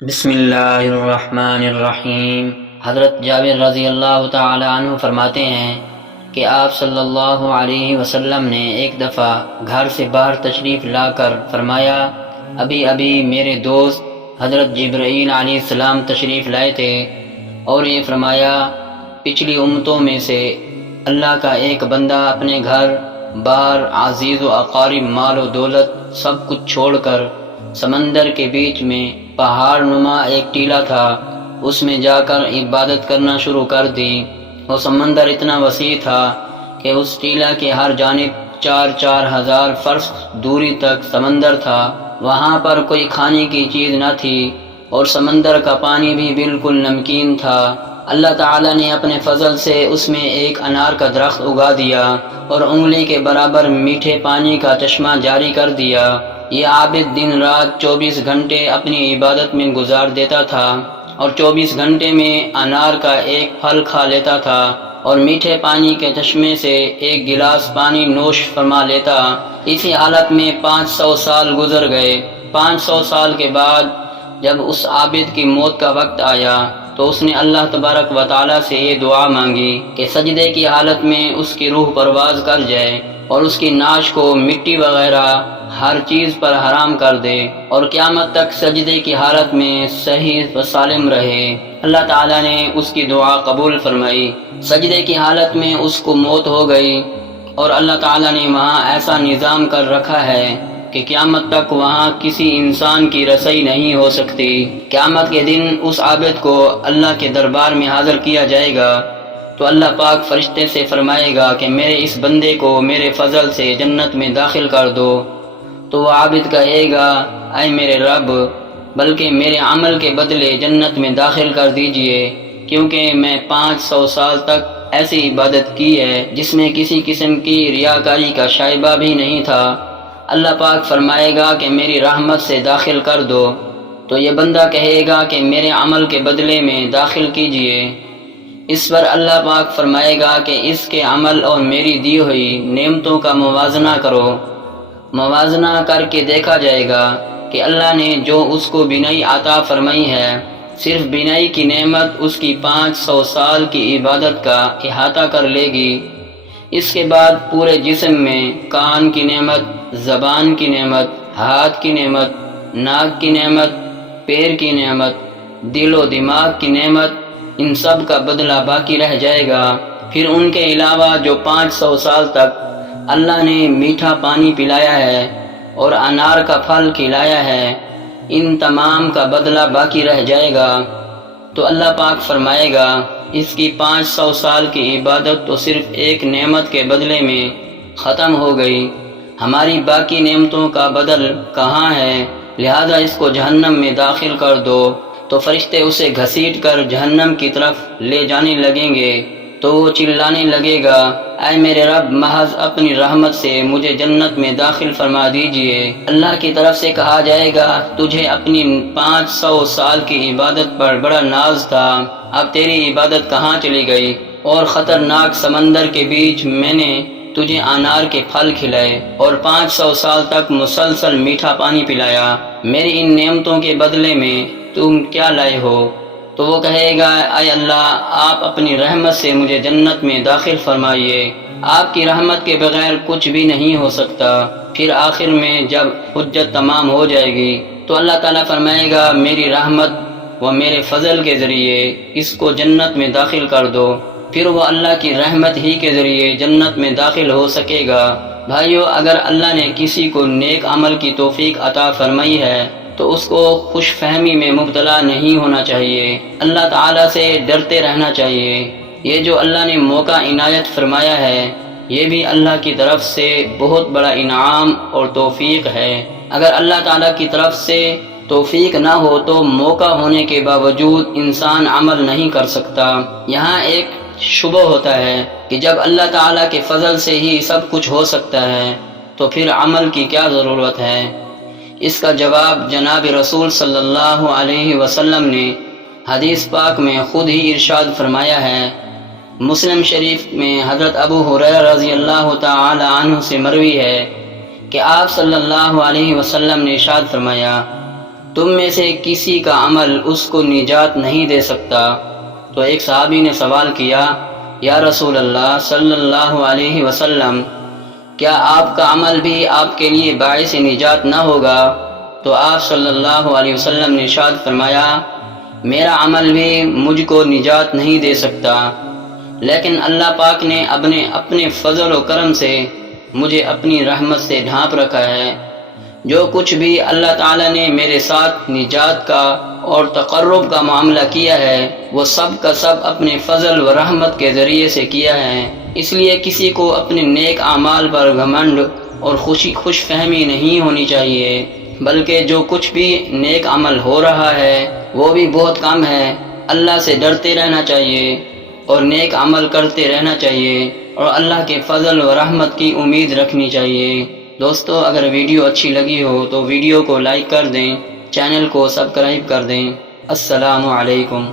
بسم اللہ الرحمن الرحیم۔ حضرت جابر رضی اللہ تعالی عنہ فرماتے ہیں کہ آپ صلی اللہ علیہ وسلم نے ایک دفعہ گھر سے باہر تشریف لا کر فرمایا، ابھی ابھی میرے دوست حضرت جبرائیل علیہ السلام تشریف لائے تھے اور یہ فرمایا، پچھلی امتوں میں سے اللہ کا ایک بندہ اپنے گھر بار عزیز و اقارب مال و دولت سب کچھ چھوڑ کر سمندر کے بیچ میں پہاڑ نما ایک ٹیلا تھا، اس میں جا کر عبادت کرنا شروع کر دی۔ وہ سمندر اتنا وسیع تھا کہ اس ٹیلا کے ہر جانب 4,000 فرسخ دوری تک سمندر تھا۔ وہاں پر کوئی کھانے کی چیز نہ تھی اور سمندر کا پانی بھی بالکل نمکین تھا۔ اللہ تعالیٰ نے اپنے فضل سے اس میں ایک انار کا درخت اگا دیا اور انگلی کے برابر میٹھے پانی کا چشمہ جاری کر دیا۔ یہ عابد دن رات 24 گھنٹے اپنی عبادت میں گزار دیتا تھا اور 24 گھنٹے میں انار کا ایک پھل کھا لیتا تھا اور میٹھے پانی کے چشمے سے ایک گلاس پانی نوش فرما لیتا۔ اسی حالت میں 500 سال گزر گئے۔ 500 سال کے بعد جب اس عابد کی موت کا وقت آیا تو اس نے اللہ تبارک و تعالیٰ سے یہ دعا مانگی کہ سجدے کی حالت میں اس کی روح پرواز کر جائے اور اس کی ناش کو مٹی وغیرہ ہر چیز پر حرام کر دے اور قیامت تک سجدے کی حالت میں صحیح و سالم رہے۔ اللہ تعالیٰ نے اس کی دعا قبول فرمائی۔ سجدے کی حالت میں اس کو موت ہو گئی اور اللہ تعالیٰ نے وہاں ایسا نظام کر رکھا ہے کہ قیامت تک وہاں کسی انسان کی رسائی نہیں ہو سکتی۔ قیامت کے دن اس عابد کو اللہ کے دربار میں حاضر کیا جائے گا تو اللہ پاک فرشتے سے فرمائے گا کہ میرے اس بندے کو میرے فضل سے جنت میں داخل کر دو، تو وہ عابد کہے گا، اے میرے رب، بلکہ میرے عمل کے بدلے جنت میں داخل کر دیجئے، کیونکہ میں 500 سال تک ایسی عبادت کی ہے جس میں کسی قسم کی ریاکاری کا شائبہ بھی نہیں تھا۔ اللہ پاک فرمائے گا کہ میری رحمت سے داخل کر دو، تو یہ بندہ کہے گا کہ میرے عمل کے بدلے میں داخل کیجئے۔ اس پر اللہ پاک فرمائے گا کہ اس کے عمل اور میری دی ہوئی نعمتوں کا موازنہ کرو۔ موازنہ کر کے دیکھا جائے گا کہ اللہ نے جو اس کو بینائی عطا فرمائی ہے، صرف بینائی کی نعمت اس کی 500 سال کی عبادت کا احاطہ کر لے گی۔ اس کے بعد پورے جسم میں کان کی نعمت، زبان کی نعمت، ہاتھ کی نعمت، ناک کی نعمت، پیر کی نعمت، دل و دماغ کی نعمت، ان سب کا بدلہ باقی رہ جائے گا۔ پھر ان کے علاوہ جو 500 سال تک اللہ نے میٹھا پانی پلایا ہے اور انار کا پھل کھلایا ہے، ان تمام کا بدلہ باقی رہ جائے گا۔ تو اللہ پاک فرمائے گا، اس کی 500 سال کی عبادت تو صرف ایک نعمت کے بدلے میں ختم ہو گئی، ہماری باقی نعمتوں کا بدل کہاں ہے؟ لہذا اس کو جہنم میں داخل کر دو۔ تو فرشتے اسے گھسیٹ کر جہنم کی طرف لے جانے لگیں گے تو وہ چلانے لگے گا، اے میرے رب، محض اپنی رحمت سے مجھے جنت میں داخل فرما دیجئے۔ اللہ کی طرف سے کہا جائے گا، تجھے اپنی 500 سال کی عبادت پر بڑا ناز تھا، اب تیری عبادت کہاں چلی گئی؟ اور خطرناک سمندر کے بیچ میں نے تجھے انار کے پھل کھلائے اور 500 سال تک مسلسل میٹھا پانی پلایا، میری ان نعمتوں کے بدلے میں تم کیا لائے ہو؟ تو وہ کہے گا، اے اللہ، آپ اپنی رحمت سے مجھے جنت میں داخل فرمائیے، آپ کی رحمت کے بغیر کچھ بھی نہیں ہو سکتا۔ پھر آخر میں جب حجت تمام ہو جائے گی تو اللہ تعالیٰ فرمائے گا، میری رحمت و میرے فضل کے ذریعے اس کو جنت میں داخل کر دو۔ پھر وہ اللہ کی رحمت ہی کے ذریعے جنت میں داخل ہو سکے گا۔ بھائیو، اگر اللہ نے کسی کو نیک عمل کی توفیق عطا فرمائی ہے تو اس کو خوش فہمی میں مبتلا نہیں ہونا چاہیے، اللہ تعالیٰ سے ڈرتے رہنا چاہیے۔ یہ جو اللہ نے موقع عنایت فرمایا ہے، یہ بھی اللہ کی طرف سے بہت بڑا انعام اور توفیق ہے۔ اگر اللہ تعالیٰ کی طرف سے توفیق نہ ہو تو موقع ہونے کے باوجود انسان عمل نہیں کر سکتا۔ یہاں ایک شبہ ہوتا ہے کہ جب اللہ تعالیٰ کے فضل سے ہی سب کچھ ہو سکتا ہے تو پھر عمل کی کیا ضرورت ہے؟ اس کا جواب جناب رسول صلی اللہ علیہ وسلم نے حدیث پاک میں خود ہی ارشاد فرمایا ہے۔ مسلم شریف میں حضرت ابو ہریرہ رضی اللہ تعالی عنہ سے مروی ہے کہ آپ صلی اللہ علیہ وسلم نے ارشاد فرمایا، تم میں سے کسی کا عمل اس کو نجات نہیں دے سکتا۔ تو ایک صحابی نے سوال کیا، یا رسول اللہ صلی اللہ علیہ وسلم، کیا آپ کا عمل بھی آپ کے لیے باعث نجات نہ ہوگا؟ تو آپ صلی اللہ علیہ وسلم نے ارشاد فرمایا، میرا عمل بھی مجھ کو نجات نہیں دے سکتا، لیکن اللہ پاک نے اپنے فضل و کرم سے مجھے اپنی رحمت سے ڈھانپ رکھا ہے۔ جو کچھ بھی اللہ تعالیٰ نے میرے ساتھ نجات کا اور تقرب کا معاملہ کیا ہے، وہ سب کا سب اپنے فضل و رحمت کے ذریعے سے کیا ہے۔ اس لیے کسی کو اپنے نیک اعمال پر گھمنڈ اور خوش فہمی نہیں ہونی چاہیے، بلکہ جو کچھ بھی نیک عمل ہو رہا ہے وہ بھی بہت کم ہے۔ اللہ سے ڈرتے رہنا چاہیے اور نیک عمل کرتے رہنا چاہیے، اور اللہ کے فضل و رحمت کی امید رکھنی چاہیے۔ دوستو، اگر ویڈیو اچھی لگی ہو تو ویڈیو کو لائک کر دیں، چینل کو سبسکرائب کر دیں۔ السلام علیکم۔